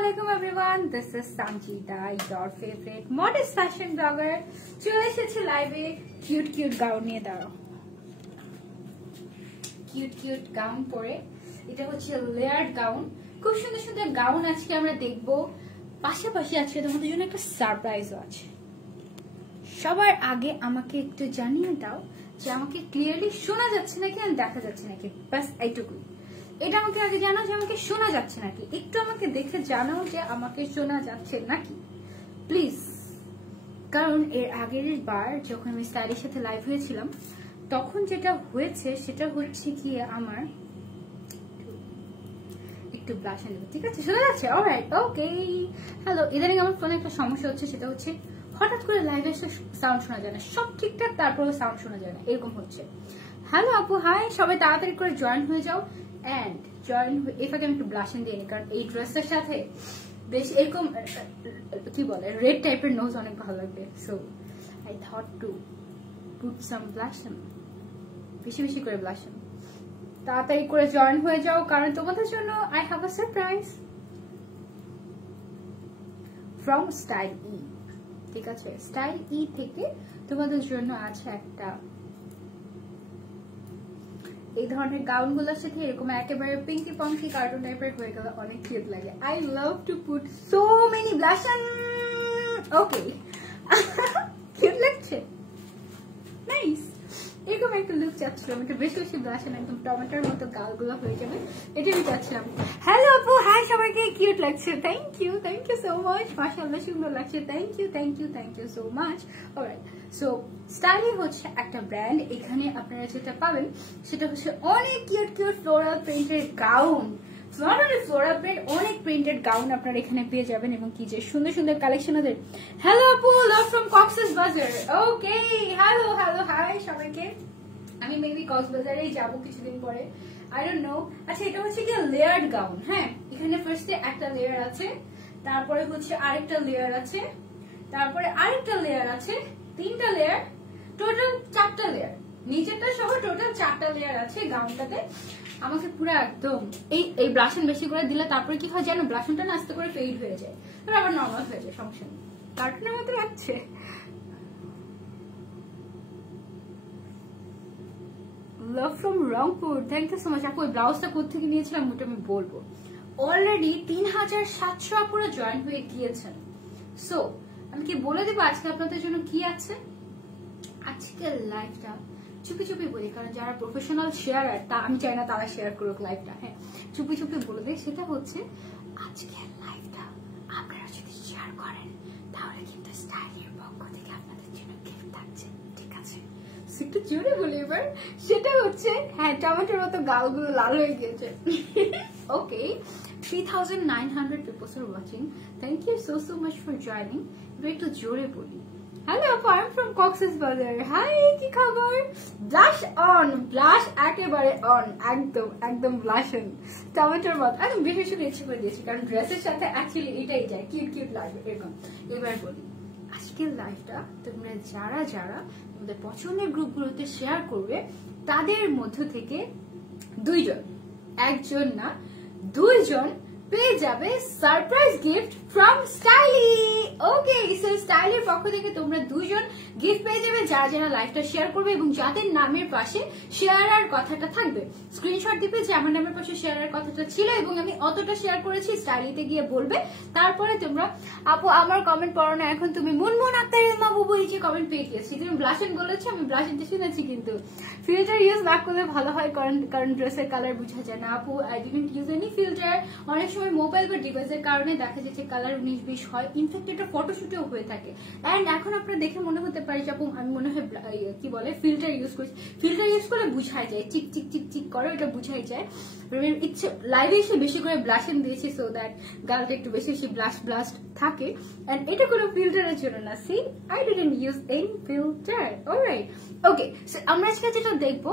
Assalamualaikum everyone, this is Sanjita, your favorite modest fashion blogger. চলে এসেছি লাইভে cute gown নিয়ে। দাঁড়াও, কিউট গাউন পরে, এটা হচ্ছে লেয়ার্ড গাউন। খুব সুন্দর সুন্দর গাউন আজকে আমরা দেখবো। পাশাপাশি আজকে তোমাদের জন্য একটা সারপ্রাইজও আছে। সবার আগে আমাকে একটু জানিয়ে দাও যে আমাকে ক্লিয়ারলি শোনা যাচ্ছে নাকি আর দেখা যাচ্ছে নাকি, ব্যাস এইটুকুই। এটা আমাকে আগে জানাও যে আমাকে শোনা যাচ্ছে নাকি, একটু আমাকে দেখে জানাও যে আমাকে শোনা যাচ্ছে নাকি প্লিজ। কারণ এর আগের বার যখন আমি স্টাইলের সাথে লাইভ হয়েছিলাম তখন যেটা হয়েছে সেটা হচ্ছে কি, আমার একটু ব্লাশ নেব, ঠিক আছে? শোনা যাচ্ছে? অলরাইট, ওকে। হ্যালো, ইদানিং আমার ফোনে একটা সমস্যা হচ্ছে, সেটা হচ্ছে হঠাৎ করে লাইভে এসে সাউন্ড শোনা যায় না, সব ঠিকঠাক তারপরে সাউন্ড শোনা যায় না, এরকম হচ্ছে। হ্যালো আপু, হাই, সবাই তাড়াতাড়ি করে জয়েন হয়ে যাও। এন্ড জয়েন এটাকে আমি একটু ব্লাশিং দিয়ে নিই, কারণ এই ড্রেসের সাথে বেশ এরকম কি বলে রেড টাইপের নোজ অনেক ভালো লাগবে। So I thought to put সাম ব্লাশন, বেশি বেশি করে ব্লাশন। তাড়াতাড়ি করে জয়েন হয়ে যাও, কারণ তোমাদের জন্য I have a surprise from Styley. ঠিক আছে, স্টাইল ই থেকে তোমাদের জন্য আছে একটা এই ধরনের গাউন গুলোর সাথে এরকম একেবারে পিঙ্কি পঙ্কি কার্টুন টাইপের হয়ে গেলে অনেক কিউট লাগে। I love to put so many ব্লাশন। Okay, cute লাগছে, নাইস। এরকম একটা লুক চাচ্ছিলাম, একটু বেশি বেশি ব্লাশন, একদম টমেটোর মতো গালগুলো হয়ে যাবে, এটা আমি চাচ্ছিলাম। হ্যালো আপু, হাই, সবাইকে কিউট লাগছে, থ্যাংক ইউ সো মাচ। মাশাআল্লাহ সুন্দর লাগছে, thank you so much. Alright, so Styley হচ্ছে একটা ব্র্যান্ড। এখানে আপনারা যেটা পাবেন সেটা হচ্ছে অনেক cute floral printed gown. Floral print, অনেক প্রিন্টেড গাউন আপনারা এখানে পেয়ে যাবেন, এবং কি যে সুন্দর সুন্দর কালেকশন ওদের। হ্যালো আপু, লাভ ফ্রম কক্সেস বাজার। ওকে, হ্যালো হাই সবাইকে। আমি মেবি কক্সবাজারেই যাবো কিছুদিন পরে, আই ডোন্ট নো। আচ্ছা, এটা হচ্ছে কি লেয়ার্ড গাউন। হ্যাঁ, এখানে ফার্স্টে একটা লেয়ার আছে, তারপরে হচ্ছে আরেকটা লেয়ার আছে, তারপরে আরেকটা লেয়ার আছে, তিনটা লেয়ার, টোটাল 4টা লেয়ার, নিচেরটা সহ টোটাল 4টা লেয়ার আছে গাউনটাতে। আমাকে পুরো একদম এই ব্লাশন বেশি করে দিলে তারপরে কি হয় জানো, ব্লাশনটা না আস্তে করে ফেড হয়ে যায়, তারপর আবার নর্মাল হয়ে যায়, সমস্যা নেই, কার্টুনের মতো লাগছে। Love from Rangpur, thank you so much আপু। ওই ব্লাউজটা কোথেকে নিয়েছিলাম ওটা আমি বলবো। অলরেডি 3700 আপুরা জয়েন হয়ে গিয়েছেন। সো আমি কি বলে দেবো আজকে আপনাদের জন্য কি আছে। আজকের লাইভটা চুপি বলি, কারণ যারা প্রফেশনাল শেয়ারার তা আমি চাই না তারা শেয়ার করুক লাইভটা। হ্যাঁ, চুপি বলে দেয়। সেটা হচ্ছে আজকের লাইভটা আপনারা যদি শেয়ার করেন তাহলে কিন্তু স্টাইলের পক্ষ থেকে আপনাদের জন্য গিফট থাকছে, ঠিক আছে? একটু জোরে বলি এবার। সেটা হচ্ছে, হ্যাঁ, টমেটোর মতো গালগুলো লাল হয়ে গিয়েছে। ওকে, 3900 people are watching. Thank you so much for joining. এবার একটু জোরে বলি। হ্যালো আপু, আই এম ফ্রম কক্সেস বাজার। হাই, কি খবর? ব্লাশ অন, ব্লাশ একেবারে অন, একদম ব্লাশন টমেটোর মতো। আমি বেশি ইচ্ছে করে দিয়েছি, কারণ ড্রেসের সাথে অ্যাকচুয়ালি এটাই যায়, কিউট লাগবে এরকম। এবার বলি, আজকের লাইভটা তোমরা যারা তোমাদের পছন্দের গ্রুপগুলোতে শেয়ার করবে তাদের মধ্য থেকে একজন না 2জন পেয়ে যাবে surprise gift from Styley. Okay, so স্টাইলের পক্ষ থেকে তোমরা 2জন গিফট পেয়ে যাবে যারা লাইভটা শেয়ার করবে, এবং যাদের নামের পাশে শেয়ারার কথাটা থাকবে স্ক্রিনশট দিবে যে আমার নামের পাশে শেয়ারার কথাটা ছিল এবং আমি অতটা শেয়ার করেছি, স্টাইলিতে গিয়ে বলবে। তারপরে তোমরা, আপু আমার কমেন্ট পড়ো না এখন, তুমি মুনমুন আক্তারের মাবু বলেছি কমেন্ট পেয়ে গিয়েছি, তুমি ব্লাশন বলেছো, আমি ব্লাশনতে শুনেছি, কিন্তু ফিল্টার ইউজ না করলে ভালো হয়, কারণ ড্রেসের কালার বোঝা যায় না। আপু, I didn't use any filter. অনেক সময় মোবাইল বা ডিভাইসের কারণে দেখা যাচ্ছে কালার 19-20 হয়, ইনফ্যাক্ট এটা ফটোশুটেও হয়ে থাকে। অ্যান্ড এখন আপনারা দেখে মনে হতে পারে যে আপু আমি মনে হয় কি বলে ফিল্টার ইউজ করছি। ফিল্টার ইউজ করলে বুঝাই যায়, চিক করে, এটা বুঝাই যায়। ইচ্ছে লাইভে এসে বেশি করে ব্লাশন দিয়েছি, সো দ্যাট গালটা একটু বেশি ব্লাস্ট থাকে। এন্ড এটা কোনো ফিল্টারের জন্য না, see I didn't use any filter. Alright, okay, আমরা আজকে যেটা দেখবো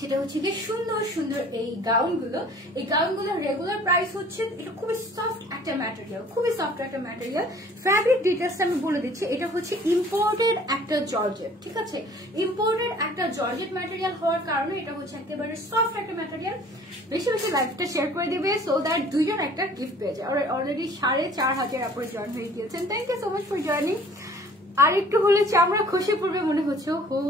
সেটা হচ্ছে কি সুন্দর সুন্দর এই গাউনগুলো। এই গাউনগুলোর রেগুলার প্রাইস হচ্ছে, এটা খুবই সফট একটা ম্যাটেরিয়াল, খুবই সফট একটা ম্যাটেরিয়াল। ফ্যাব্রিক ডিটেলসটা আমি বলে দিচ্ছি, এটা হচ্ছে ইম্পোর্টেড একটা জর্জেট, ঠিক আছে? ইম্পোর্টেড একটা জর্জেট ম্যাটেরিয়াল হওয়ার কারণে এটা হচ্ছে একেবারে সফট একটা ম্যাটেরিয়াল। বেশি বেশি লাইভটা শেয়ার করে দিবে সো দ্যাট দুইজন একটা গিফট পেয়ে যায়। অলরেডি 4500 আপরে জয়েন হয়ে গিয়েছেন, thank you so much for joining. আর একটু হলে চামড়া খসে পড়বে মনে হচ্ছে, হো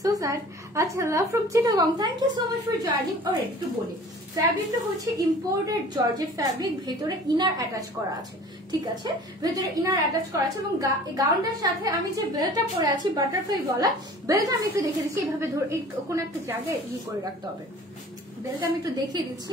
সো স্যাড। আচ্ছা, love from Chittagong, thank you so much for joining. আর একটু বলি, ফ্যাব্রিকটা হচ্ছে ইম্পোর্টেড জর্জেট ফ্যাব্রিক, ভেতরে ইনার অ্যাটাচ করা আছে, ঠিক আছে? ভেতরে ইনার অ্যাটাচ করা আছে এবং গাউনটার সাথে আমি যে বেল্টটা পরে আছি বাটারফ্লাই গলা, বেল্টটা আমি একটু দেখে দিচ্ছি, এইভাবে ধরে কোন একটা জায়গায় করে রাখতে হবে। বেল্টটা আমি একটু দেখিয়ে দিচ্ছি।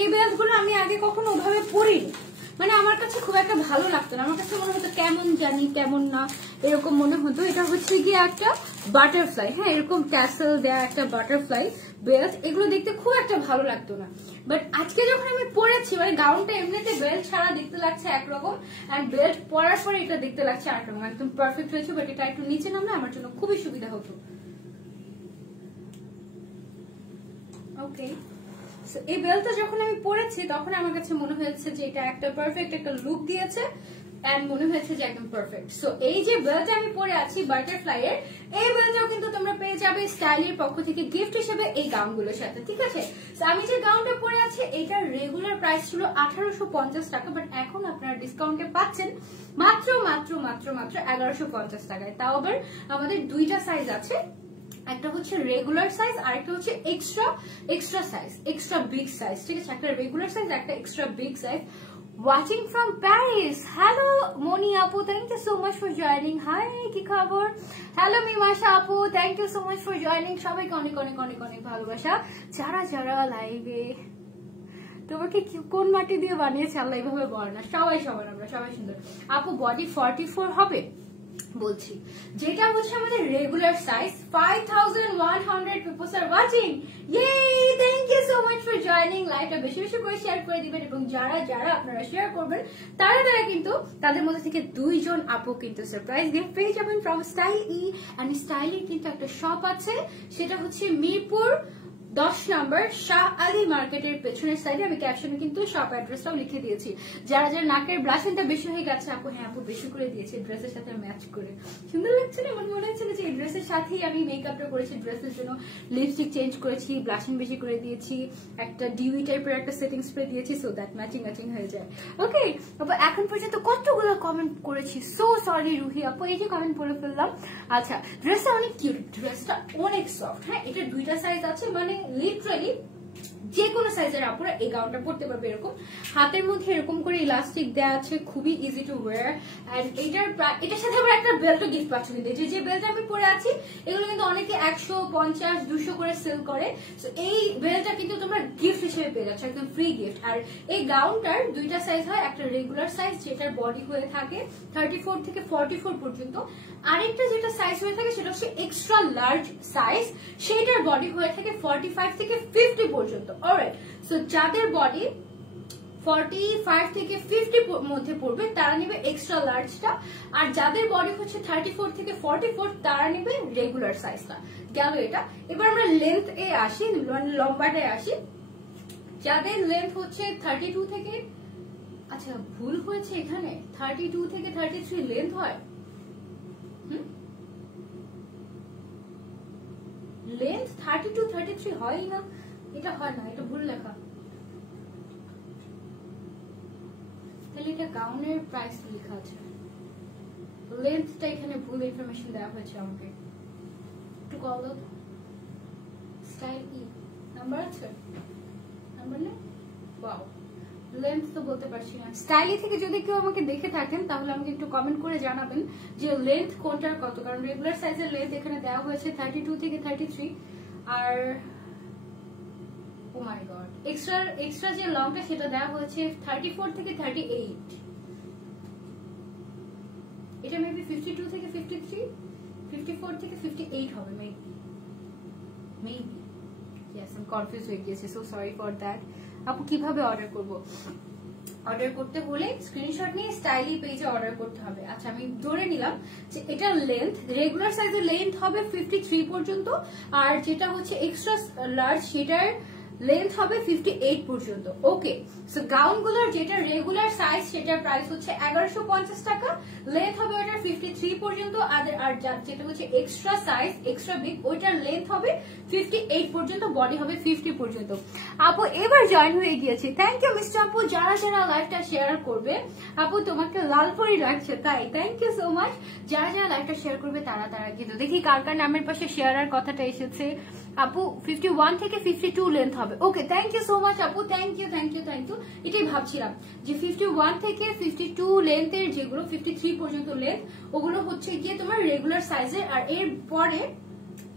এই বেল্ট গুলো আমি আগে কখনো ওভাবে পরিনি, মানে আমার কাছে খুব একটা ভালো লাগতো না, আমার কাছে মনে হতো কেমন জানি কেমন না এরকম মনে হতো। এটা হচ্ছে গিয়ে একটা বাটারফ্লাই, হ্যাঁ এরকম ট্যাসেল দেয়া একটা বাটারফ্লাই বেল্ট, এগুলো দেখতে খুব একটা ভালো লাগতো না। বাট আজকে যখন আমি পরেছি, মানে গাউনটা এমনিতে বেল্ট ছাড়া দেখতে লাগছে একরকম, আর বেল্ট পরার পরে এটা দেখতে লাগছে আরেকরকম, একদম পারফেক্ট হয়েছে। বাট এটা একটু নিচে নামলে আমার জন্য খুবই সুবিধা হতো। ওকে, এই বেল্টটা যখন আমি পরেছি তখন আমার কাছে মনে হয়েছে যে এটা একটা পারফেক্ট একটা লুক দিয়েছে এন্ড মনে হয়েছে যে একদম পারফেক্ট। সো এই যে বেল্টটা আমি পরে আছি বাটারফ্লাই এর, এই বেল্টটাও কিন্তু তোমরা পেয়ে যাবে স্টাইলের পক্ষ থেকে গিফট হিসেবে এই গাউনগুলোর সাথে, ঠিক আছে? সো আমি যে গাউনটা পরে আছি এটার রেগুলার প্রাইস ছিল 1850 টাকা, বাট এখন আপনারা ডিসকাউন্টে পাচ্ছেন মাত্র মাত্র মাত্র মাত্র 1150 টাকায়। তাও আবার আমাদের দুইটা সাইজ আছে, একটা হচ্ছে রেগুলার সাইজ আর একটা হচ্ছে extra size, extra big size, ঠিক আছে? একটা রেগুলার সাইজ, একটা extra big size. Watching from Paris, hello Moni আপু, thank you so much for joining. Hi, কি খবর? হ্যালো মিমাশা আপু, thank you so much for joining. সবাইকে অনেক অনেক অনেক অনেক ভালোবাসা। যারা যারা লাইভে, তোমাকে কোন মাটি দিয়ে বানিয়েছে আল্লাহ এইভাবে বলে না, সবাই সবার, আমরা সবাই সুন্দর। আপু বডি 44 হবে বলছি, যেটা হচ্ছে আমাদের regular size. 5100 peoples are watching, ইয়ে, thank you so much for joining. লাইভটা বেশি বেশি করে শেয়ার করে দিবেন এবং যারা যারা আপনারা শেয়ার করবেন তারা কিন্তু তাদের মধ্যে থেকে 2 জন আপু কিন্তু সারপ্রাইজ গিফট পেয়ে যাবেন ফ্রম স্টাইল ই। এন্ড স্টাইলের কিন্তু একটা শপ আছে, সেটা হচ্ছে মিরপুর 10 নম্বর শাহ আলী মার্কেটের পেছনের সাইডে। আমি ক্যাপশনে কিন্তু শপ অ্যাড্রেসটাও লিখে দিয়েছি। যারা যারা নাকের ব্লাশিংটা বেশি হয়ে গেছে, আপু হ্যাঁ আপু বেশি করে দিয়েছে, ড্রেসের সাথে ম্যাচ করে সুন্দর লাগছে না? আমার মনে হচ্ছিল যে এই ড্রেসের সাথেই আমি মেকআপটা করেছি, ড্রেসের জন্য লিপস্টিক চেঞ্জ করেছি, ব্লাশিং বেশি করে দিয়েছি, একটা ডিউই টাইপের একটা সেটিং স্প্রে দিয়েছি, সো দ্যাট ম্যাচিং ম্যাচিং হয়ে যায়। ওকে, আপু এখন পর্যন্ত কতগুলো কমেন্ট করেছি, সো সরি রুহি আপু, এই যে কমেন্ট পড়ে ফেললাম। আচ্ছা, ড্রেসটা অনেক কিউট, ড্রেসটা অনেক সফট, হ্যাঁ এটার দুইটা সাইজ আছে, মানে লিটারালি যে কোনো সাইজের আপুরা এই গাউনটা পরতে পারবে। এরকম হাতের মধ্যে এরকম করে ইলাস্টিক দেওয়া আছে, খুবই ইজি টু ওয়্যার। এন্ড এটার সাথে আবার একটা বেল্টও গিফট পাচ্ছ। কিন্তু যে বেল্ট আমি পরে আছি এগুলো কিন্তু অনেকে 150 200 করে সেল করে, সো এই বেল্টটা কিন্তু তোমরা গিফট হিসেবে পেয়ে যাচ্ছ, একদম ফ্রি গিফট। আর এই গাউনটার দুইটা সাইজ হয়, একটা রেগুলার সাইজ যেটার বডি হয়ে থাকে 34 থেকে 44 পর্যন্ত, আরেকটা যেটা সাইজ হয়ে থাকে সেটা হচ্ছে এক্সট্রা লার্জ সাইজ, সেটার বডি হয়ে থাকে 45 থেকে 50 পর্যন্ত। অলরাইট, সো যাদের বডি 45 থেকে 50 মধ্যে পড়বে তারা নেবে এক্সট্রা লার্জটা, আর যাদের বডি হচ্ছে 34 থেকে 44 তারা নেবে রেগুলার সাইজটা। গেল এটা। এবার আমরা লেন্থ এ আসি, মানে লম্বাটায় আসি। যাদের লেন্থ হচ্ছে 32 থেকে, আচ্ছা ভুল হয়েছে এখানে, 32 থেকে 33 লেন্থ হয়, লেন্থ 32 33 হয় না, এটা হয় না, এটা ভুল লেখা। তাহলে এটা গাউনের প্রাইস লেখা আছে, লেন্থটা এখানে ভুল ইনফরমেশন দেওয়া হয়েছে আমাকে। একটু কল স্টাইল ই নাম্বার আছে, নাম্বার নেই, ওয়াও লেন্থ তো বলতে পারছি না। স্টাইলি থেকে যদি কেউ আমাকে দেখে থাকেন তাহলে আমাকে একটু কমেন্ট করে জানাবেন যে লেন্থ কোনটার কত, কারণ রেগুলার সাইজের লেন্থ এখানে দেওয়া হয়েছে 32 থেকে 33, আর ও মাই গড এক্সট্রা যে লংটা সেটা দেওয়া হয়েছে 34 থেকে 38, এটা মেবি 52 থেকে 53, 54 থেকে 58 হবে মেবি। ইয়েস, আমি কনফিউজ হয়ে গিয়েছি, সো সরি ফর দ্যাট। আপু কিভাবে অর্ডার করব? অর্ডার করতে হলে স্ক্রিনশট নিয়ে স্টাইলি পেজে অর্ডার করতে হবে। আচ্ছা আমি ধরে নিলাম যে এটা লেন্থ, রেগুলার সাইজের লেন্থ হবে 53 পর্যন্ত, আর যেটা হচ্ছে এক্সট্রা লার্জ সেটার লেন্থ হবে 58 পর্যন্ত। ওকে, সো গাউন গুলোর যেটা রেগুলার সাইজ সেটার প্রাইস হচ্ছে 1150 টাকা, লেন্থ হবে ওটার 53 পর্যন্ত, আর যেটা হচ্ছে এক্সট্রা সাইজ এক্সট্রা বিগ ওইটার লেন্থ হবে 58 পর্যন্ত, বডি হবে 50 পর্যন্ত। আপু এবার জয়েন হয়ে গিয়েছে, থ্যাংক ইউ মিস্টার আপু। যারা যারা লাইভটা শেয়ার করবে, আপু তোমাকে লাল পরি লাগছে তাই, থ্যাংক ইউ সো মাচ। যারা যারা লাইভটা শেয়ার করবে তারা তারা কিন্তু দেখি কার কার নামের পাশে শেয়ারের কথাটা এসেছে। আপু 51 থেকে 52 লেন্থ হবে। Okay, thank you so much আপু, thank you thank you thank you. এটাই ভাবছিলাম যে 51 থেকে 52 লেন্থের যেগুলো 53 পর্যন্ত লেন্থ ওগুলো হচ্ছে গিয়ে তোমার রেগুলার সাইজের, আর এর পরে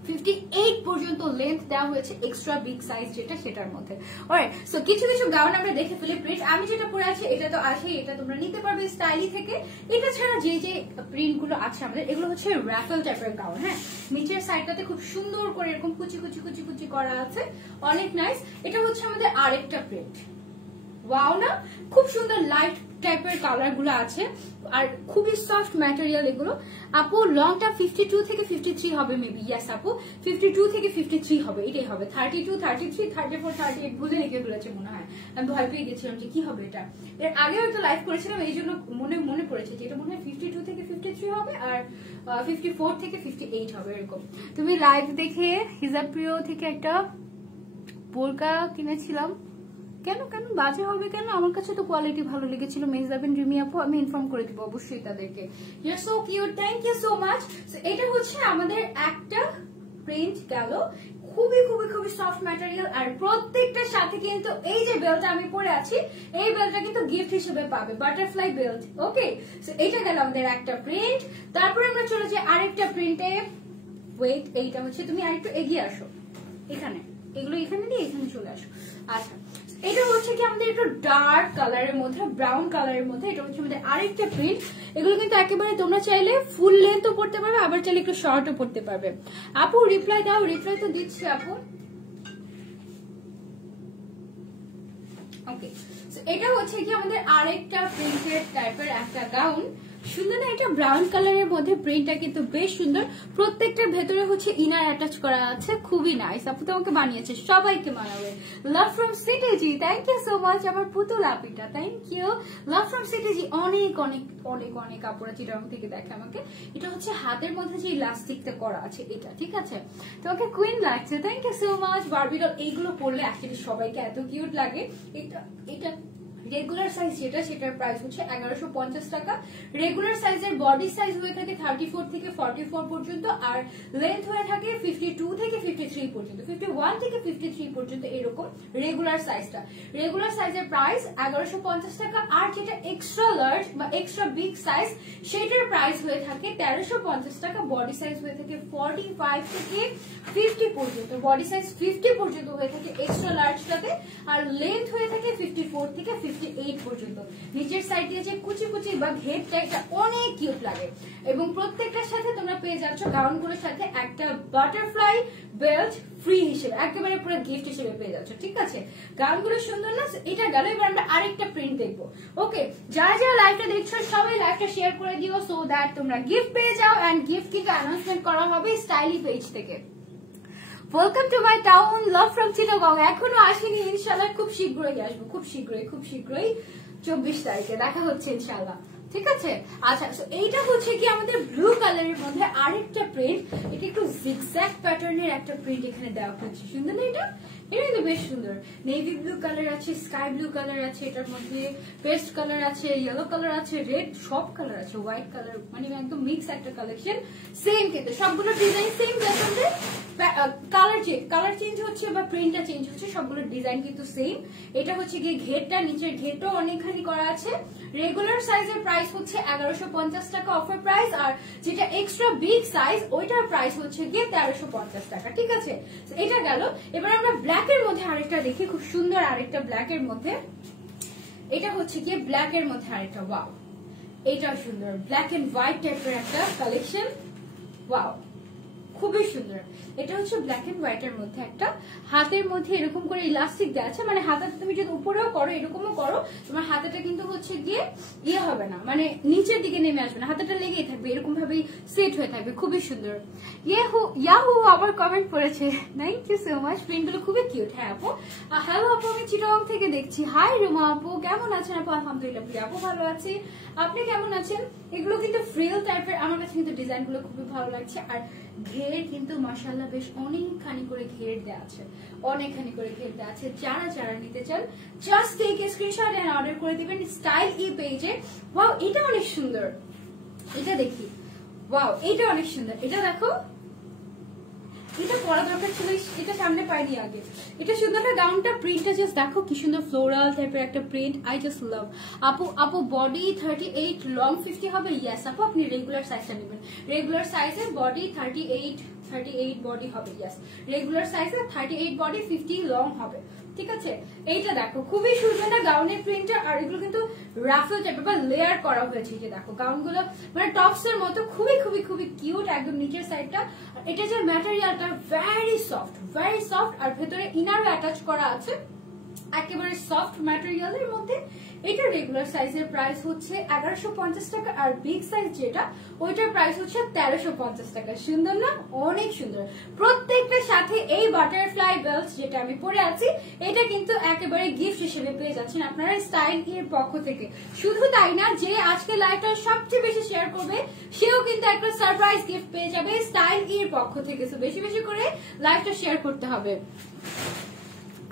58 পর্যন্ত লেন্থ দেওয়া হয়েছে এক্সট্রা বিগ সাইজ যেটা সেটার মধ্যে। অলরাইট, সো কিছু কিছু গাউন আমরা দেখে ফেলি প্রিন্ট। আমি যেটা পরে আছি এটা তো আছেই, এটা তোমরা নিতে পারবে স্টাইলি থেকে। এটা ছাড়া যে যে প্রিন্ট গুলো আছে আমাদের, এগুলো হচ্ছে রাফেল টাইপের গাউন। হ্যাঁ, নিচের সাইডটাতে খুব সুন্দর করে এরকম কুচি কুচি কুচি কুচি করা আছে, অনেক নাইস। এটা হচ্ছে আমাদের আরেকটা প্রিন্ট। ওয়াও না, খুব সুন্দর লাইট টাইপের কালার গুলো আছে, আর খুবই সফট ম্যাটেরিয়াল এগুলো। আপু লংটা 52 থেকে 53 হবে মেবি। ইয়েস আপু, 52 থেকে 53 হবে, এটাই হবে। 32, 33, 34, 38 ভুলে লিখে ফেলেছে মনে হয়। আমি ভয় পেয়ে গেছিলাম যে কি হবে এটা। এর আগেও একটা লাইভ করেছিলাম, এই জন্য মনে পড়েছে যে এটা মনে হয় 52 থেকে 53 হবে, আর 54 থেকে 58 হবে এরকম। তুমি লাইভ দেখে হিজাব প্রিয় থেকে একটা বোরকা কিনেছিলাম, কেন কেন বাজে হবে কেন? আমার কাছে তো কোয়ালিটি ভালো লেগেছিল। মেজদাবিন রিমি আপু, আমি ইনফর্ম করে দিব অবশ্যই তাদেরকে। You are so cute, thank you so much. এটা হচ্ছে আমাদের একটা প্রিন্ট গেল, খুবই খুবই খুবই সফট ম্যাটেরিয়াল, আর প্রত্যেকটার সাথে কিন্তু এই যে বেল্টটা আমি পরে আছি, এই বেল্টটা কিন্তু গিফট হিসেবে পাবে, বাটারফ্লাই বেল্ট। ওকে, সো এটা গেল আমাদের একটা প্রিন্ট। তারপরে আমরা চলে যাই আরেকটা প্রিন্টে। ওয়েট, এইটা হচ্ছে, তুমি আরেকটু এগিয়ে আসো, এখানে এগুলো এখানে দিয়ে এখানে চলে আসো। আচ্ছা, এটা হচ্ছে কি আমাদের একটু ডার্ক কালারের মধ্যে, ব্রাউন কালারের মধ্যে, এটা হচ্ছে আমাদের আরেকটা প্রিন্ট। এগুলো কিন্তু একেবারে তোমরা চাইলে ফুল লেন্থও পড়তে পারবে, আবার চাইলে একটু শর্টও পড়তে পারবে। আপু রিপ্লাই দাও, রিপ্লাই তো দিচ্ছি আপু। ওকে, এটা হচ্ছে কি আমাদের আরেকটা প্রিন্টেড টাইপের একটা গাউন। সুন্দর না, এটা ব্রাউন কালারের মধ্যে, প্রিন্টটা কিন্তু বেশ সুন্দর। প্রত্যেকটার ভেতরে হচ্ছে ইনার অ্যাটাচ করা আছে, খুবই নাইস। আপু তোমাকে বানিয়েছে, সবাইকে মানাবে। Love from CTG, thank you so much আমার পুতুল আপিটা, thank you. Love from CTG, অনেক অনেক অনেক অনেক কাপড় চিটাং থেকে দেখে আমাকে। এটা হচ্ছে হাতের মধ্যে যে ইলাস্টিকটা করা আছে এটা, ঠিক আছে? তোমাকে কুইন লাগছে, thank you so much. Barbie doll, এইগুলো পরলে অ্যাকচুয়ালি সবাইকে এত কিউট লাগে। এটা রেগুলার সাইজ যেটা সেটার প্রাইস হচ্ছে 1150 টাকা। রেগুলার সাইজের বডি সাইজ হয়ে থাকে 34 থেকে 44 পর্যন্ত, আর লেন্থ হয়ে থাকে 52 থেকে 53 পর্যন্ত, 51 থেকে 53 পর্যন্ত এরকম রেগুলার সাইজটা। রেগুলার সাইজের প্রাইস 1150 টাকা, আর যেটা এক্সট্রা লার্জ বা এক্সট্রা বিগ সাইজ সেটার প্রাইস হয়ে থাকে 1350 টাকা। বডি সাইজ হয়ে থাকে 45 থেকে 50 পর্যন্ত, বডি সাইজ 50 পর্যন্ত হয়ে থাকে এক্সট্রা লার্জটাতে, আর লেন্থ হয়ে থাকে 54 থেকে 58 পর্যন্ত। নিচের সাইড দিয়ে যে কুচি কুচি বা ঘেরটা, এটা অনেক কিউট লাগে। এবং প্রত্যেকটার সাথে তোমরা পেয়ে যাচ্ছ গাউনগুলোর সাথে একটা বাটারফ্লাই বেল্ট ফ্রি হিসেবে, একেবারে পুরো গিফট হিসেবে পেয়ে যাচ্ছ, ঠিক আছে? গাউনগুলো সুন্দর না? এটা গেল। এবার আমরা আরেকটা প্রিন্ট দেখবো। ওকে, যারা যারা লাইভটা দেখছো সবাই লাইভটা শেয়ার করে দিও, সো দ্যাট তোমরা গিফট পেয়ে যাও। এন্ড গিফট কিন্তু অ্যানাউন্সমেন্ট করা হবে স্টাইলি পেজ থেকে। Welcome to my town, love from Chittagong. এখনো আসেনি, ইনশাল্লাহ খুব শীঘ্রই আসবো, খুব শীঘ্রই 24 তারিখে দেখা হচ্ছে ইনশাল্লাহ, ঠিক আছে? আচ্ছা, এইটা হচ্ছে কি আমাদের ব্লু কালারের মধ্যে আরেকটা প্রিন্ট। এটা একটু জিগজ্যাগ প্যাটার্নের একটা প্রিন্ট এখানে দেওয়া হচ্ছে, সুন্দর না? এটা কিন্তু বেশ সুন্দর। নেভি ব্লু কালার আছে, স্কাই ব্লু কালার আছে, এটার মধ্যে পেস্ট কালার আছে, ইয়েলো কালার আছে, রেড, সব কালার আছে, হোয়াইট কালার, মানে একদম মিক্স একটা কালেকশন। সেম কিন্তু সবগুলো ডিজাইন সেম, কালার চেঞ্জ হচ্ছে বা প্রিন্টটা চেঞ্জ হচ্ছে, সবগুলো ডিজাইন কিন্তু সেম। এটা হচ্ছে গিয়ে ঘেরটা, নিচের ঘেরটাও অনেকখানি করা আছে। রেগুলার সাইজের প্রাইস হচ্ছে 1150 টাকা অফার প্রাইস, আর যেটা এক্সট্রা বিগ সাইজ ওইটার প্রাইস হচ্ছে গিয়ে 1350 টাকা, ঠিক আছে? এটা গেল। এবার আমরা ব্ল্যাক এর মধ্যে আরেকটা দেখি, খুব সুন্দর আরেকটা ব্ল্যাক এর মধ্যে। এটা হচ্ছে গিয়ে ব্ল্যাক এর মধ্যে আরেকটা, ওয়াও, এটাও সুন্দর, ব্ল্যাক এন্ড হোয়াইট টাইপের একটা কালেকশন। ওয়াও, খুবই সুন্দর। এটা হচ্ছে ব্ল্যাক এন্ড হোয়াইট এর মধ্যে একটা হাতের মধ্যে এরকম করে ইলাস্টিক দেওয়া আছে, মানে হাতাটা তুমি যদি উপরেও করো এরকমও করো তোমার হাতাটা কিন্তু হচ্ছে গিয়ে ইয়ে হবে না, মানে নিচের দিকে নেমে আসবে না, হাতাটা লেগেই থাকবে, এরকম ভাবেই সেট হয়ে থাকবে, খুবই সুন্দর। ইয়াহু আবার কমেন্ট করেছে, থ্যাংক ইউ সো মাচ, প্রিন্টগুলো খুবই কিউট। হ্যাঁ আপু, হ্যালো আপু, আমি চিটাগং থেকে দেখছি। হাই রুমা আপু, কেমন আছেন আপু? আলহামদুলিল্লাহ প্রিয়া আপু ভালো আছি, আপনি কেমন আছেন? এগুলো কিন্তু ফ্রিল টাইপের, আমার কাছে কিন্তু ডিজাইন গুলো খুবই ভালো লাগছে। আর ঘের কিন্তু মাশাআল্লাহ বেশ অনেকখানি করে ঘের দেওয়া আছে, অনেকখানি করে ঘের দেওয়া আছে। যারা যারা নিতে চান just take a screenshot and order করে দিবেন স্টাইল ই পেজে। ওয়াও, এটা অনেক সুন্দর, এটা দেখি। ওয়াও, এটা অনেক সুন্দর, এটা দেখো, এটা পরা দরকার ছিল, এটা সামনে পাইনি আগে। এটা সুন্দর না গাউনটা, প্রিন্টটা জাস্ট দেখো কি সুন্দর, ফ্লোরাল টাইপের একটা প্রিন্ট, আই জাস্ট লাভ। আপু বডি 38, লং 50 হবে? ইয়েস আপু, আপনি রেগুলার সাইজটা নেবেন। রেগুলার সাইজে বডি 38 বডি হবে, ইয়েস। রেগুলার সাইজে 38 বডি, 50 লং হবে, ঠিক আছে। এইটা দেখো খুবই সুন্দর না গাউনের প্রিন্টটা, আর এগুলো কিন্তু রাফেল টাইপের বা লেয়ার করা হয়েছে। যে দেখো গাউনগুলো মানে টপস এর মতো খুবই খুবই খুবই কিউট, একদম নিচের সাইডটা। এটা যে ম্যাটেরিয়ালটা ভেরি সফট, আর ভেতরে ইনারও অ্যাটাচ করা আছে, একেবারে সফট ম্যাটেরিয়ালের মধ্যে। এটা রেগুলার সাইজের প্রাইস হচ্ছে 1150 টাকা, আর বিগ সাইজ যেটা ওইটার প্রাইস হচ্ছে 1350 টাকা। সুন্দর না? অনেক সুন্দর। প্রত্যেকটার সাথে এই বাটারফ্লাই বেল্ট যেটা আমি পরে আছি, এটা কিন্তু একেবারে গিফট হিসেবে পেয়ে যাচ্ছেন আপনারা স্টাইল এর পক্ষ থেকে। শুধু তাই না, যে আজকে লাইভটা সবচেয়ে বেশি শেয়ার করবে সেও কিন্তু একটা সারপ্রাইজ গিফট পেয়ে যাবে স্টাইল এর পক্ষ থেকে। তো বেশি বেশি করে লাইভটা শেয়ার করতে হবে।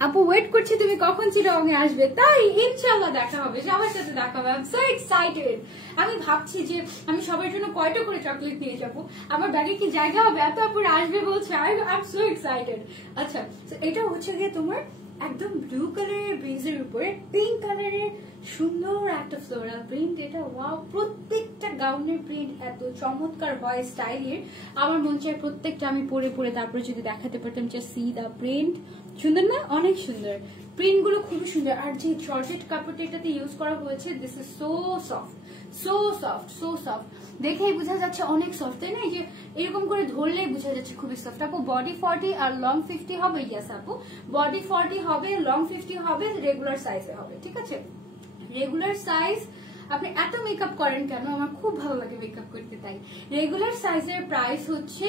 আপু ওয়েট করছি তুমি কখন চিটাগং এ আসবে। তাই ইনশাআল্লাহ দেখা হবে, সবার সাথে দেখা হবে। I am so excited. আমি ভাবছি যে আমি সবার জন্য কয়টা করে চকলেট নিয়ে যাবো, আমার ব্যাগে কি জায়গা হবে? এত আপুর আসবে বলছে, আই এম সো এক্সাইটেড। আচ্ছা, এটা হচ্ছে গিয়ে তোমার একদম ব্লু কালারের বেজের উপরে পিঙ্ক কালারের সুন্দর একটা ফ্লোরাল প্রিন্ট। এটা ওয়াও, প্রত্যেকটা গাউনের প্রিন্ট এত চমৎকার হয় স্টাইলের, আমার মন চায় প্রত্যেকটা আমি পরে পরে তারপরে যদি দেখাতে পারতাম যে সি দা প্রিন্ট। সুন্দর না? অনেক সুন্দর প্রিন্ট গুলো, খুবই সুন্দর। আর যে জর্জেট কাপড়টা এটাতে ইউজ করা হয়েছে, দিস ইজ সো সফট, দেখেই বোঝা যাচ্ছে অনেক সফট, তাই না? এই যে এরকম করে ধরলেই বোঝা যাচ্ছে খুবই সফট। আপু বডি 40 আর লং 50 হবে? ইয়েস আপু, বডি 40 হবে, লং 50 হবে, রেগুলার সাইজে হবে, ঠিক আছে। রেগুলার সাইজ, আপনি এত মেকআপ করেন কেন? আমার খুব ভালো লাগে মেকআপ করতে, তাই। রেগুলার সাইজের প্রাইস হচ্ছে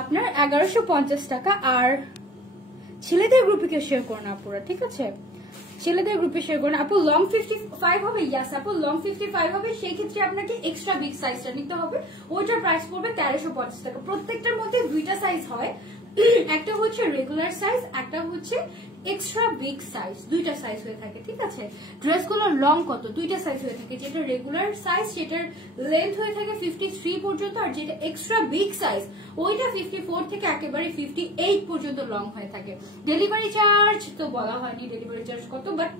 আপনার 1150 টাকা। আর ছেলেদের গ্রুপে কেউ শেয়ার করুন আপুরা, ঠিক আছে, ছেলেদের গ্রুপে শেয়ার করুন। আপু লং 55 হবে? ইয়াস আপু, লং 55 হবে। সেই ক্ষেত্রে আপনাকে এক্সট্রা বিগ সাইজটা নিতে হবে, ওইটার প্রাইস পড়বে 1350 টাকা। প্রত্যেকটার মধ্যে দুইটা সাইজ হয়, একটা হচ্ছে রেগুলার সাইজ, একটা হচ্ছে এক্সট্রা বিগ সাইজ, দুইটা সাইজ হয়ে থাকে, ঠিক আছে। ড্রেসগুলোর লং কত? দুইটা সাইজ হয়ে থাকে, যেটা রেগুলার সাইজ সেটার লেন্থ হয়ে থাকে 53 পর্যন্ত, আর যেটা এক্সট্রা বিগ সাইজ ওইটা 54 থেকে একেবারে 58 পর্যন্ত লং হয়ে থাকে। ডেলিভারি চার্জ তো বলা হয়নি ডেলিভারি চার্জ কত, বাট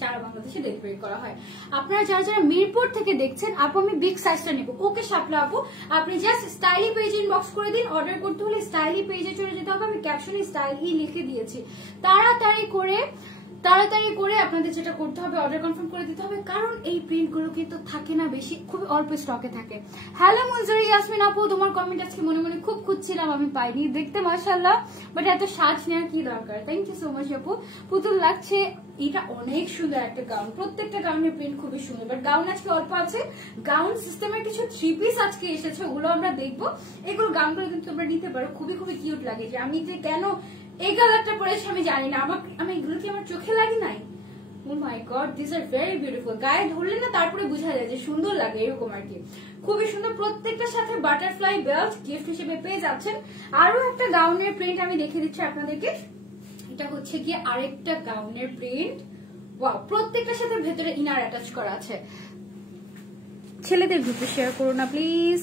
সারা বাংলাদেশে ডেলিভারি করা হয়। আপনারা যারা যারা মিরপুর থেকে দেখছেন, আপু আমি বিগ সাইজটা নেবো, ওকে শাপলা আপু, আপনি জাস্ট স্টাইলি পেজ ইনবক্স করে দিন। অর্ডার করতে হলে স্টাইলি পেজে চলে যেতে হবে, আমি ক্যাপশনে স্টাইলি লিখে দিয়েছি। তাড়াতাড়ি করে আপনাদের যেটা করতে হবে, অর্ডার কনফার্ম করে দিতে হবে, কারণ এই প্রিন্ট গুলো কিন্তু থাকে না বেশি, খুব অল্প স্টকে থাকে। হ্যালো মঞ্জুরি ইয়াসমিন আপু, তোমার কমেন্ট আজকে মনে মনে খুব খুঁজছিলাম, আমি পাইনি, দেখতে মাশাআল্লাহ, বাট এত সাজ নেওয়ার কি দরকার। থ্যাংক ইউ সো মাচ আপু, পুতুল লাগছে। এটা অনেক সুন্দর একটা গাউন, প্রত্যেকটা গাউনের প্রিন্ট খুবই সুন্দর, বাট গাউন আজকে অল্প আছে। গাউন সিস্টেমের কিছু 3 পিস আজকে এসেছে, ওগুলো আমরা দেখবো। এগুলো গাউনগুলো কিন্তু তোমরা নিতে পারো, খুবই খুবই কিউট লাগে। যে আমি যে কেন এই কালারটা পরেছি আমি জানি না, আমি এগুলো কি আমার চোখে লাগে নাই? Oh my god, this are very beautiful. গায়ে ধরলে না তারপরে বোঝা যায় যে সুন্দর লাগে, এরকম আর কি, খুবই সুন্দর। প্রত্যেকটার সাথে বাটারফ্লাই বেল্ট গিফট হিসেবে পেয়ে যাচ্ছেন। আরো একটা গাউনের প্রিন্ট আমি দেখে দিচ্ছি আপনাদেরকে, এটা হচ্ছে গিয়ে আরেকটা গাউনের প্রিন্ট। ওয়াও, প্রত্যেকটার সাথে ভেতরে ইনার অ্যাটাচ করা আছে। ছেলেদের গ্রুপে শেয়ার করো না প্লিজ।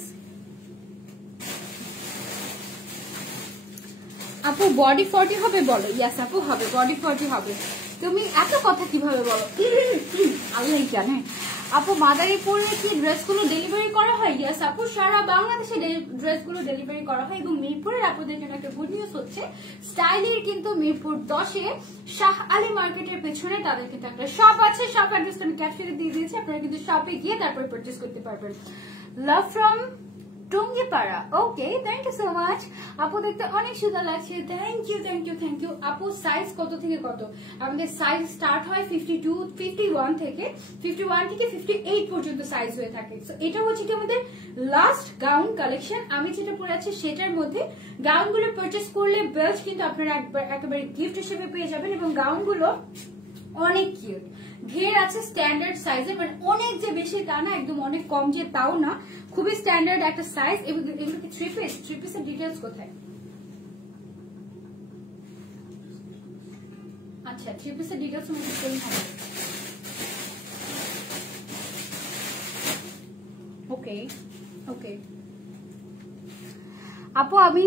আপু বডি 40 হবে বলো? ইয়াস আপু হবে, বডি 40 হবে। তুমি এত কথা কিভাবে বলো, আল্লাহ জানে। আপু মাদারীপুরে কি ড্রেসগুলো ডেলিভারি করা হয়? ইয়াস আপু, সারা বাংলাদেশে ড্রেসগুলো ডেলিভারি করা হয়। এবং মিরপুরের আপুদের জন্য একটা গুড নিউজ হচ্ছে, স্টাইলের কিন্তু মিরপুর 10-এ শাহ আলী মার্কেটের পেছনে তাদের কিন্তু একটা শপ আছে। শপ অ্যাড্রেসটা আমি ক্যাপশনে দিয়ে দিয়েছি, আপনারা কিন্তু শপে গিয়ে তারপরে পারচেজ করতে পারবেন। Love from Tungipara. Okay, thank you so much আপু, দেখতে অনেক সুন্দর লাগছে। Thank you thank you thank you আপু। সাইজ কত থেকে কত? আমাদের সাইজ স্টার্ট হয় 51 থেকে 58 পর্যন্ত সাইজ হয়ে থাকে। এটা হচ্ছে কি আমাদের লাস্ট গাউন কালেকশন। আমি যেটা পরে আছি সেটার মধ্যে গাউনগুলো পারচেস করলে বেল্ট কিন্তু আপনারা একেবারে গিফট হিসেবে পেয়ে যাবেন, এবং গাউনগুলো অনেক কিউট। ঘের আছে স্ট্যান্ডার্ড সাইজের, মানে অনেক যে বেশি তা না, একদম অনেক কম যে তাও না, খুবই স্ট্যান্ডার্ড একটা সাইজ। এগুলো কি থ্রি পিসের ডিটেলস কোথায়? আচ্ছা, থ্রি পিসের ডিটেলস মধ্যে কোন হবে? ওকে ওকে আপু, আমি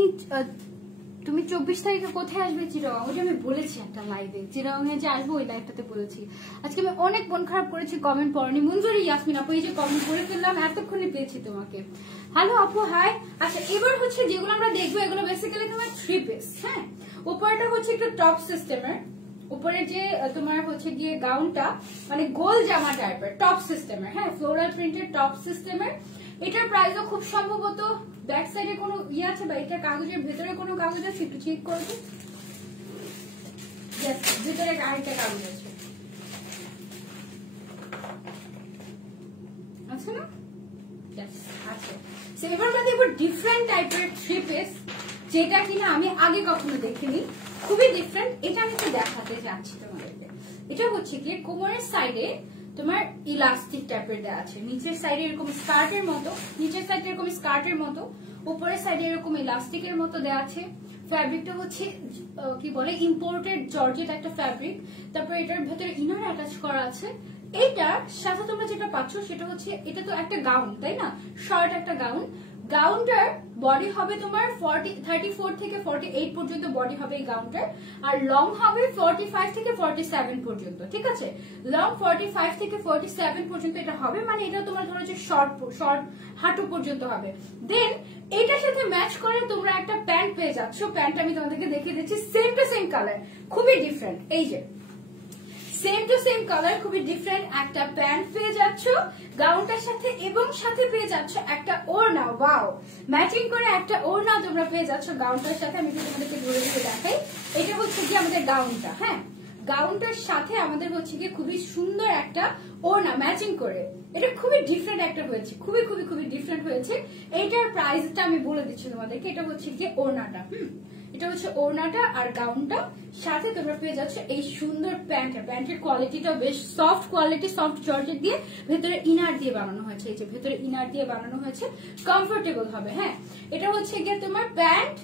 তুমি 24 তারিখে কোথায় আসবে? চিটাগাং। ওটা আমি বলেছি একটা লাইভে, চিটাগাংয়ে যে আসবো ওই লাইভটাতে বলেছি। আজকে আমি অনেক মন খারাপ করেছি, কমেন্ট পড়নি। মঞ্জুরি ইয়াসমিন আপু, এই যে কমেন্ট করে ফেললাম, এতক্ষণে পেয়েছি তোমাকে। হ্যালো আপু, হাই। আচ্ছা, এবার হচ্ছে যেগুলো আমরা দেখবো এগুলো বেসিক্যালি তোমার থ্রি পিস। হ্যাঁ, উপরটা হচ্ছে একটু টপ সিস্টেমের, উপরে যে তোমার হচ্ছে গিয়ে গাউনটা মানে গোল জামা টাইপের টপ সিস্টেমের। হ্যাঁ, ফ্লোরাল প্রিন্টের টপ সিস্টেমের। এটার প্রাইসও খুব সম্ভবত ব্যাক সাইডে কোনো ইয়ে আছে বা এটা কাগজের ভেতরে কোনো কাগজ আছে, একটু চেক করবে। ভেতরে আরেকটা কাগজ আছে, আছে না? আছে। এবার আমরা দেখবো ডিফারেন্ট টাইপের থ্রি পিস, যেটা কিনা আমি আগে কখনো দেখিনি, খুবই ডিফারেন্ট। এটা আমি একটু দেখাতে চাচ্ছি তোমাদেরকে। এটা হচ্ছে কি কোমরের সাইডে তোমার ইলাস্টিক টাইপের দেওয়া আছে, নিচের সাইডে এরকম স্কার্টের মতো, নিচের সাইডে এরকম স্কার্টের মতো, উপরের সাইডে এরকম ইলাস্টিকের মতো দেওয়া আছে। ফ্যাব্রিকটা হচ্ছে কি বলে ইম্পোর্টেড জর্জেট একটা ফ্যাব্রিক। তারপর এটার ভেতরে ইনার অ্যাটাচ করা আছে। এইটার সাথে তোমরা যেটা পাচ্ছ সেটা হচ্ছে, এটা তো একটা গাউন তাই না, শর্ট একটা গাউন। গাউনটার বডি হবে তোমার 34 থেকে 48 পর্যন্ত বডি হবে এই গাউনটার, আর লং হবে 45 থেকে 47 পর্যন্ত। ঠিক আছে, লং 45 থেকে 47 পর্যন্ত এটা হবে, মানে এটা তোমার ধরো যে শর্ট হাঁটু পর্যন্ত হবে। দেন এটার সাথে ম্যাচ করে তোমরা একটা প্যান্ট পেয়ে যাচ্ছ। প্যান্ট আমি তোমাদেরকে দেখিয়ে দিচ্ছি, সেম টু সেম কালার, খুবই ডিফারেন্ট। এই যে সেম টু সেম কালার, খুবই ডিফারেন্ট একটা প্যান্ট পেয়ে যাচ্ছ গাউনটার সাথে, এবং সাথে পেয়ে যাচ্ছ একটা ওড়না। ওয়াও, ম্যাচিং করে একটা ওড়না তোমরা পেয়ে যাচ্ছ গাউনটার সাথে। আমি তোমাদেরকে ধরে ধরে দেখাই। এটা হচ্ছে কি আমাদের গাউনটা। হ্যাঁ, গাউনটার সাথে আমাদের হচ্ছে কি খুবই সুন্দর একটা ওড়না ম্যাচিং করে। এটা খুবই ডিফারেন্ট একটা হয়েছে, খুবই খুবই খুবই ডিফারেন্ট হয়েছে। এইটার প্রাইসটা আমি বলে দিচ্ছি তোমাদেরকে। এটা হচ্ছে কি ওড়নাটা, এটা হচ্ছে ওড়নাটা, আর গাউনটা সাথে তোমরা পেয়ে যাচ্ছ এই সুন্দর প্যান্টটা। প্যান্টের কোয়ালিটিটাও বেশ সফট কোয়ালিটি, সফট জর্জেট দিয়ে ভেতরে ইনার দিয়ে বানানো হয়েছে। এই যে ভেতরে ইনার দিয়ে বানানো হয়েছে, কমফোর্টেবল হবে। হ্যাঁ, এটা হচ্ছে গিয়ে তোমার প্যান্ট,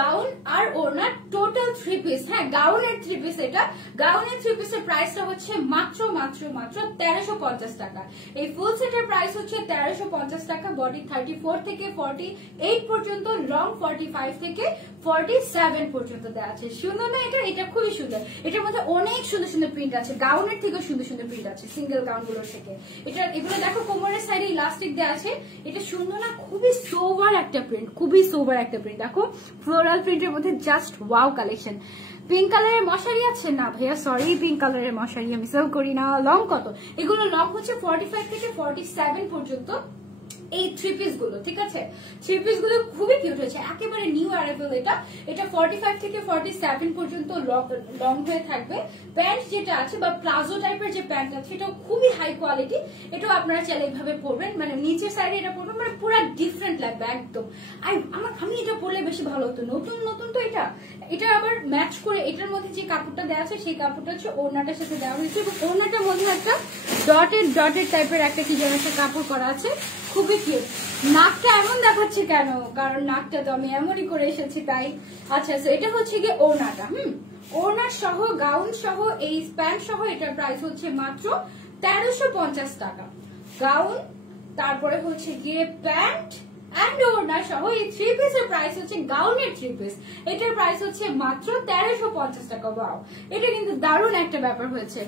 গাউন আর ওড়না, টোটাল থ্রি পিস। হ্যাঁ, গাউনের থ্রি পিস। এটা গাউনের থ্রি পিসের প্রাইসটা হচ্ছে মাত্র 1350 টাকা। এই ফুল সেটের প্রাইস হচ্ছে 1350 টাকা। বডি 34 থেকে 48 পর্যন্ত, লং 45 থেকে 47 পর্যন্ত দেওয়া আছে। সুন্দর না এটা? এটা খুবই সুন্দর। এটার মধ্যে অনেক সুন্দর সুন্দর প্রিন্ট আছে, গাউনের থেকেও সুন্দর সুন্দর প্রিন্ট আছে সিঙ্গেল গাউন গুলোর থেকে। এটা এগুলো দেখো কোমরের সাইডে ইলাস্টিক দেওয়া আছে। এটা সুন্দর না? খুবই সোবার একটা প্রিন্ট, খুবই সোবার একটা প্রিন্ট। দেখো ফ্লোরাল প্রিন্টের মধ্যে জাস্ট ওয়াও কালেকশন। পিঙ্ক কালারের মশারি আছে না ভাইয়া? সরি, পিঙ্ক কালারের মশারি আমি সেল করি না। লং কত? এগুলো লং হচ্ছে 45 থেকে 47 পর্যন্ত এই থ্রি পিস গুলো। ঠিক আছে, থ্রি পিস গুলো খুবই কিউট হয়েছে, একেবারে নিউ অ্যারাইভেল। এটা 45 থেকে 47 পর্যন্ত লং হয়ে থাকবে। প্যান্ট যেটা আছে বা প্লাজো টাইপের যে প্যান্ট আছে, এটা খুবই হাই কোয়ালিটি। এটাও আপনারা চাইলে এইভাবে পরবেন, মানে নিচের সাইডে এটা পরবেন, মানে পুরো ডিফারেন্ট লাগবে একদম। আমি এটা পরলে বেশি ভালো হতো। নতুন নতুন তো এটা আবার ম্যাচ করে এটার মধ্যে যে কাপড়টা দেওয়া আছে সেই কাপড়টা হচ্ছে ওড়নাটার সাথে দেওয়া হয়েছে, এবং ওড়নাটার মধ্যে একটা ডটেড টাইপের একটা কি যেন একটা কাপড় করা আছে, খুবই কিউট। নাকটা এমন দেখাচ্ছে কেন? কারণ নাকটা তো আমি এমনই করে এসেছি তাই। আচ্ছা, এটা হচ্ছে গিয়ে ওড়নাটা। ওড়না সহ, গাউন সহ, এই প্যান্ট সহ এটার প্রাইস হচ্ছে মাত্র 1350 টাকা। গাউন, তারপরে হচ্ছে গিয়ে প্যান্ট এন্ড ওড়না সহ এই থ্রি পিসের প্রাইস হচ্ছে, গাউনের থ্রি পিস এটার প্রাইস হচ্ছে মাত্র 1350 টাকা। ওয়াও, এটা কিন্তু দারুণ একটা ব্যাপার হয়েছে।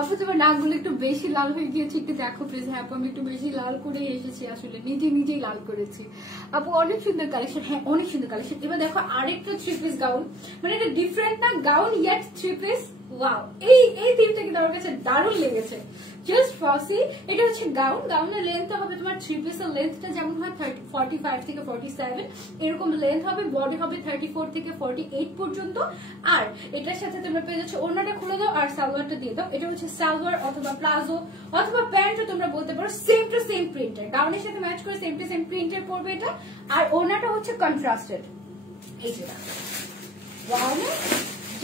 আপু তোমার নাকগুলো একটু বেশি লাল হয়ে গিয়েছে, একটু দেখো প্লিজ। হ্যাঁ আপু, আমি একটু বেশি লাল করে এসেছি, আসলে নিজেই লাল করেছি। আপু অনেক সুন্দর কালেকশন। হ্যাঁ, অনেক সুন্দর কালেকশন। এবার দেখো আরেকটা থ্রি পিস গাউন, মানে এটা ডিফারেন্ট না, gown yacht three piece. Wow, এই থিমটা কিন্তু আমার কাছে দারুণ লেগেছে, জাস্ট ফসি। এটা হচ্ছে গাউন, গাউনের লেন্থ হবে তোমার 3 পিসের লেন্থটা যেমন হয় 45 থেকে 47 এরকম লেন্থ হবে, বডি হবে 34 থেকে 48 পর্যন্ত। আর এটার সাথে তোমরা পেয়ে যাচ্ছ ওড়নাটা খুলে দাও আর সালোয়ারটা দিয়ে দাও। এটা হচ্ছে সালোয়ার অথবা প্লাজো অথবা প্যান্টও তোমরা বলতে পারো, সেম টু সেম প্রিন্টের, গাউনের সাথে ম্যাচ করে সেম টু সেম প্রিন্টের পড়বে এটা। আর ওড়নাটা হচ্ছে কন্ট্রাস্টেড, এই যেটা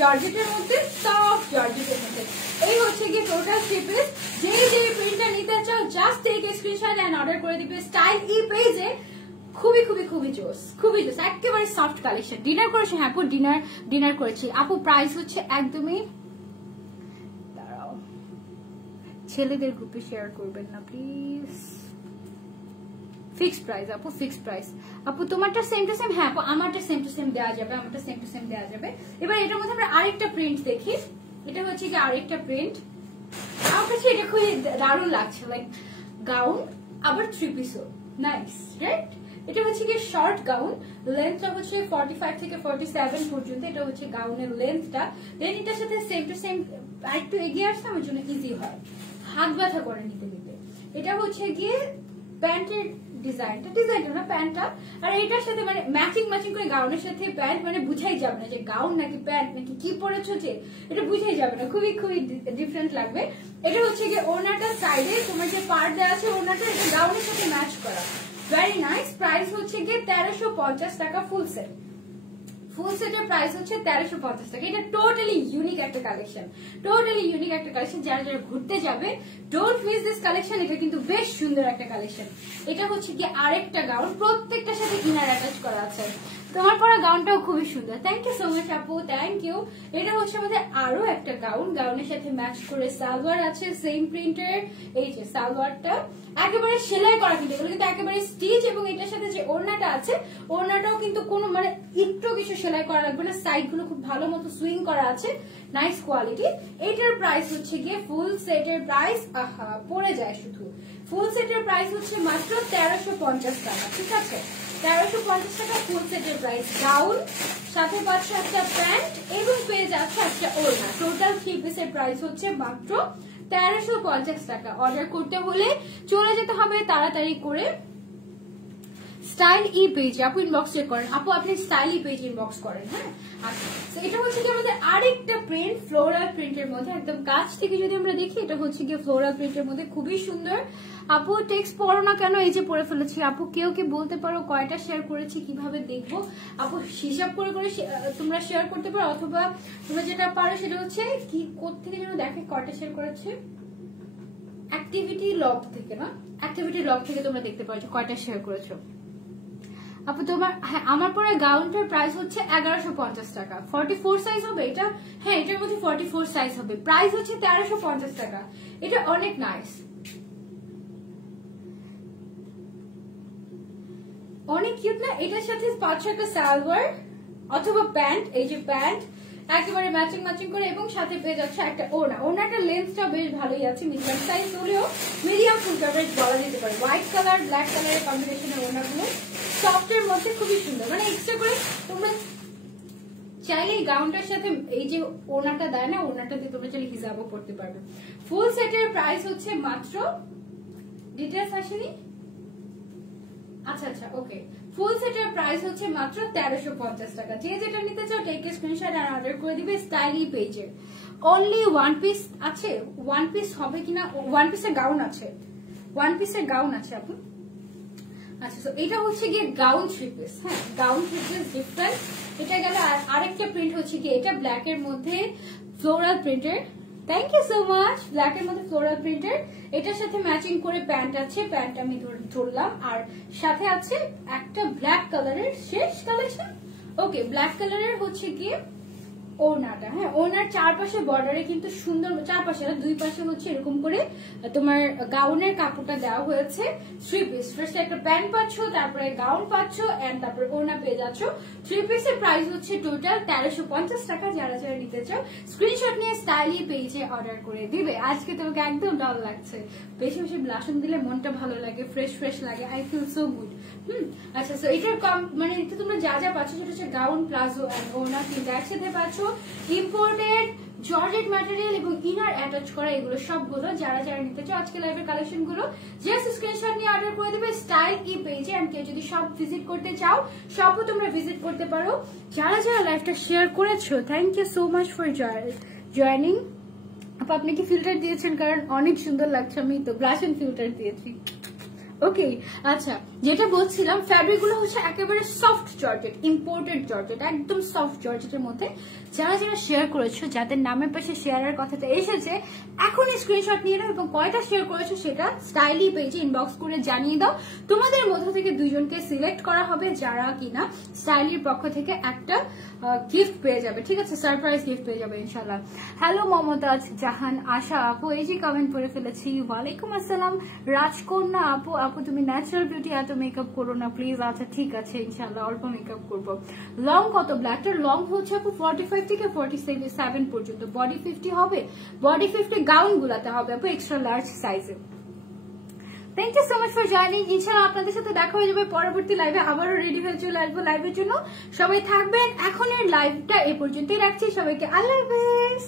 জর্জেটের মধ্যে, সফট জর্জেটের মধ্যে। এই হচ্ছে কি টোটাল 3 পিস। যে প্রিন্টটা নিতে চাও just take a screenshot and order করে দিবে স্টাইল ই পেজে। খুবই খুবই খুবই জোস, খুবই জোস, একেবারে সফট কালেকশন। ডিনার করেছি? হ্যাঁ আপু ডিনার করেছি আপু। প্রাইস হচ্ছে একদমই, দাঁড়াও ছেলেদের গ্রুপে শেয়ার করবেন না প্লিজ। ফিক্সড প্রাইস আপু, ফিক্সড প্রাইস আপু। তোমারটা সেম টু সেম? হ্যাঁ আপু আমারটা সেম টু সেম দেওয়া যাবে, আমারটা সেম টু সেম দেওয়া যাবে। এবার এটার মধ্যে আমরা আরেকটা প্রিন্ট দেখি। এটা হচ্ছে কি আরেকটা প্রিন্ট, আমার কাছে এটা খুবই দারুণ লাগছে, লাইক গাউন আবার 3 পিসও, নাইস রাইট। এটা হচ্ছে কি শর্ট গাউন, লেন্থটা হচ্ছে 45 থেকে 47 পর্যন্ত। এটা হচ্ছে গাউনের লেন্থটা। দেন এটার সাথে সেম টু সেম আরেকটু এগিয়ে আসছে আমার জন্য ইজি হয়, হাত ব্যথা করে নিতে নিতে। এটা হচ্ছে গিয়ে প্যান্টের ডিজাইনটা না প্যান্টটা, আর এটার সাথে মানে ম্যাচিং করে গাউনের সাথে প্যান্ট, মানে বুঝাই যাবে না যে গাউন নাকি প্যান্ট নাকি কি পরেছো, যে এটা বুঝাই যাবে না, খুবই খুবই ডিফারেন্ট লাগবে। এটা হচ্ছে গিয়ে ওড়নাটা সাইডে তোমার যে পার্ট দেওয়া আছে ওড়নাটা এটা গাউনের সাথে ম্যাচ করা, ভেরি নাইস। প্রাইস হচ্ছে গিয়ে 1350 টাকা ফুল সেট। ফুল সেটের প্রাইস হচ্ছে 1350 টাকা। এটা টোটালি ইউনিক একটা কালেকশন, টোটালি ইউনিক একটা কালেকশন। যারা যারা ঘুরতে যাবে ডোন্ট মিস দিস কালেকশন। এটা কিন্তু বেশ সুন্দর একটা কালেকশন। এটা হচ্ছে কি আরেকটা গাউন, প্রত্যেকটার সাথে ইনার অ্যাটাচ করা আছে। তোমার পরা গাউনটাও খুবই সুন্দর, থ্যাংক ইউ সো মাচ আপু, থ্যাংক ইউ। এটা হচ্ছে আমাদের আরো একটা গাউন, গাউনের সাথে ম্যাচ করে সালোয়ার আছে সেম প্রিন্টের। এই যে সালোয়ারটা একেবারে সেলাই করা, কিন্তু এগুলো কিন্তু একেবারে স্টিচ। এবং এটার সাথে যে ওড়নাটা আছে ওড়নাটাও কিন্তু কোনো মানে একটু কিছু সেলাই করা লাগবে না, সাইড গুলো খুব ভালো মতো সুইং করা আছে, নাইস কোয়ালিটি। এটার প্রাইস হচ্ছে গিয়ে ফুল সেটের প্রাইস, আহা পড়ে যায় শুধু, ফুল সেটের প্রাইস হচ্ছে মাত্র 1350 টাকা, ঠিক আছে 1350 টাকা ফুল সেটের প্রাইস। গাউন সাথে পাচ্ছে একটা প্যান্ট এবং পেয়ে যাচ্ছে একটা ওড়না। টোটাল 3 পিসের প্রাইস হচ্ছে মাত্র 1350 টাকা। অর্ডার করতে হলে চলে যেতে হবে তাড়াতাড়ি করে স্টাইল ই পেজে। আপু ইনবক্স চেক করেন আপু, আপনি স্টাইল ই পেজ ইনবক্স করেন। হ্যাঁ আচ্ছা, এটা হচ্ছে কি আমাদের আরেকটা প্রিন্ট, ফ্লোরাল প্রিন্টের মধ্যে। একদম কাছ থেকে যদি আমরা দেখি এটা হচ্ছে গিয়ে ফ্লোরাল প্রিন্টের মধ্যে, খুবই সুন্দর। আপু টেক্সট পড়ো না কেন? এই যে পড়ে ফেলেছি আপু। কেউ কি বলতে পারো কয়টা শেয়ার করেছি, কিভাবে দেখবো? আপু হিসাব করে করে তোমরা শেয়ার করতে পারো, অথবা তোমরা যেটা পারো সেটা হচ্ছে কি কোত্থেকে যেন দেখে কয়টা শেয়ার করেছে, অ্যাক্টিভিটি লগ থেকে না, অ্যাক্টিভিটি লগ থেকে তোমরা দেখতে পারো কয়টা শেয়ার করেছো। আপু তোমার, হ্যাঁ আমার পরে গাউনটার প্রাইস হচ্ছে 1150 টাকা। 44 সাইজ হবে এটা? হ্যাঁ এটার মধ্যে 44 সাইজ হবে। প্রাইস হচ্ছে 1350 টাকা। এটা অনেক নাইস, অনেক কিউট না? এটার সাথে পাচ্ছ একটা সালোয়ার অথবা প্যান্ট, এই যে প্যান্ট একেবারে ম্যাচিং করে, এবং সাথে পেয়ে যাচ্ছে একটা ওড়না। ওড়নাটার লেন্থটা বেশ ভালোই আছে, মিডিয়াম সাইজ হলেও মিডিয়াম ফুল কভারেজ বলা যেতে পারে। হোয়াইট কালার ব্ল্যাক কালারের কম্বিনেশনের ওড়নাগুলো সফটের মধ্যে খুবই সুন্দর। মানে এক্সট্রা করে তোমরা চাইলে এই গাউনটার সাথে এই যে ওড়নাটা দেয় না, ওড়নাটা দিয়ে তোমরা চাইলে হিজাবও পড়তে পারবে। ফুল সেটের প্রাইস হচ্ছে মাত্র, ডিটেলস আসেনি, আচ্ছা ওকে, ফুল সেটের প্রাইস হচ্ছে মাত্র 1350 টাকা। যে যেটা নিতে চাও টেক এ স্ক্রিনশট আর অর্ডার করে দিবে স্টাইলি পেজে। অনলি ওয়ান পিস আছে, ওয়ান পিস হবে কিনা, ওয়ান পিসের গাউন আছে, ওয়ান পিসের গাউন আছে আপু। আচ্ছা তো এটা হচ্ছে গিয়ে গাউন 3 পিস। হ্যাঁ গাউন 3 পিস ডিফারেন্ট। এটা গেল আরেকটা প্রিন্ট হচ্ছে কি এটা ব্ল্যাক এর মধ্যে ফ্লোরাল প্রিন্টের, thank you so much. Black এর মধ্যে ফ্লোরাল প্রিন্টের, এটার সাথে ম্যাচিং করে প্যান্ট আছে, প্যান্ট আমি ধরলাম, আর সাথে আছে একটা ব্ল্যাক কালারের শেষ কালেকশন। ওকে ব্ল্যাক কালারের হচ্ছে গিয়ে ওড়নাটা। হ্যাঁ ওড়নার চারপাশে বর্ডারে কিন্তু সুন্দর, চারপাশে না দুই পাশে হচ্ছে এরকম করে তোমার গাউনের কাপড়টা দেওয়া হয়েছে। 3 পিস, ফার্স্ট একটা প্যান্ট পাচ্ছ, তারপরে গাউন পাচ্ছ, এন্ড তারপরে ওড়না পেয়ে যাচ্ছ। 3 পিসের প্রাইস হচ্ছে টোটাল 1350 টাকা। যারা যারা নিতে চাও স্ক্রিনশট নিয়ে স্টাইলি পেজে অর্ডার করে দিবে। আজকে তোমাকে একদম ডাল লাগছে, বেশি বেশি ব্লাশন দিলে মনটা ভালো লাগে, ফ্রেশ লাগে, আই ফিল সো গুড। আচ্ছা তো এটার মানে তোমরা যা যা পাচ্ছ সেটা হচ্ছে গাউন প্লাজো এন্ড ওড়না তিনটা একসাথে পাচ্ছ। ইম্পোর্টেড জর্জেট ম্যাটেরিয়াল এবং ইনার অ্যাটাচ করা, এগুলো সবগুলো যারা যারা নিতে চাও আজকে লাইভের কালেকশন গুলো জাস্ট স্ক্রিনশট নিয়ে অর্ডার করে দিবে স্টাইল ই পেজে। এন্ড কেউ যদি সব ভিজিট করতে চাও সবও তোমরা ভিজিট করতে পারো। যারা যারা লাইভটা শেয়ার করেছো thank you so much for joining. আপনি কি ফিল্টার দিয়েছেন? কারণ অনেক সুন্দর লাগছে, আমি তো ব্লাশ এন্ড ফিল্টার দিয়েছি। ওকে, আচ্ছা যেটা বলছিলাম, ফ্যাব্রিক গুলো হচ্ছে একেবারে সফট জর্জেট, ইম্পোর্টেড জর্জেট, একদম সফট জর্জেটের মধ্যে। যারা যারা শেয়ার করেছো, যাদের নামের পাশে শেয়ারের কথাটা এসেছে, এখনই স্ক্রিনশট নিয়ে নাও এবং কয়টা শেয়ার করেছো সেটা স্টাইলি পেজে ইনবক্স করে জানিয়ে দাও। তোমাদের মধ্যে থেকে 2 জনকে সিলেক্ট করা হবে যারা কিনা স্টাইলির পক্ষ থেকে একটা গিফট পেয়ে যাবে, ঠিক আছে, সারপ্রাইজ গিফট পেয়ে যাবে ইনশাল্লাহ। হ্যালো মমতাজ জাহান আশা আপু, এই যে কমেন্ট করে ফেলেছি। ওয়ালাইকুম আসসালাম রাজকন্যা আপু, আপু তুমি ন্যাচারাল বিউটি, এত মেকআপ করো না প্লিজ। আচ্ছা ঠিক আছে ইনশাল্লাহ অল্প মেকআপ করবো। লং কত ব্ল্যাকটার? লং হচ্ছে আপু 45 থেকে 47 পর্যন্ত, বডি 50 হবে, বডি 50 গাউন গুলাতে হবে আপু এক্সট্রা লার্জ সাইজে। Thank you so much for joining. ইনশাআল্লাহ আপনাদের সাথে দেখা হয়ে যাবে পরবর্তী লাইভে, আবারও রেডি হয়ে চলে আসবো লাইভের জন্য। সবাই থাকবেন, এখনের লাইভটা এ পর্যন্তই রাখছি, সবাইকে আল্লাহ হাফেজ।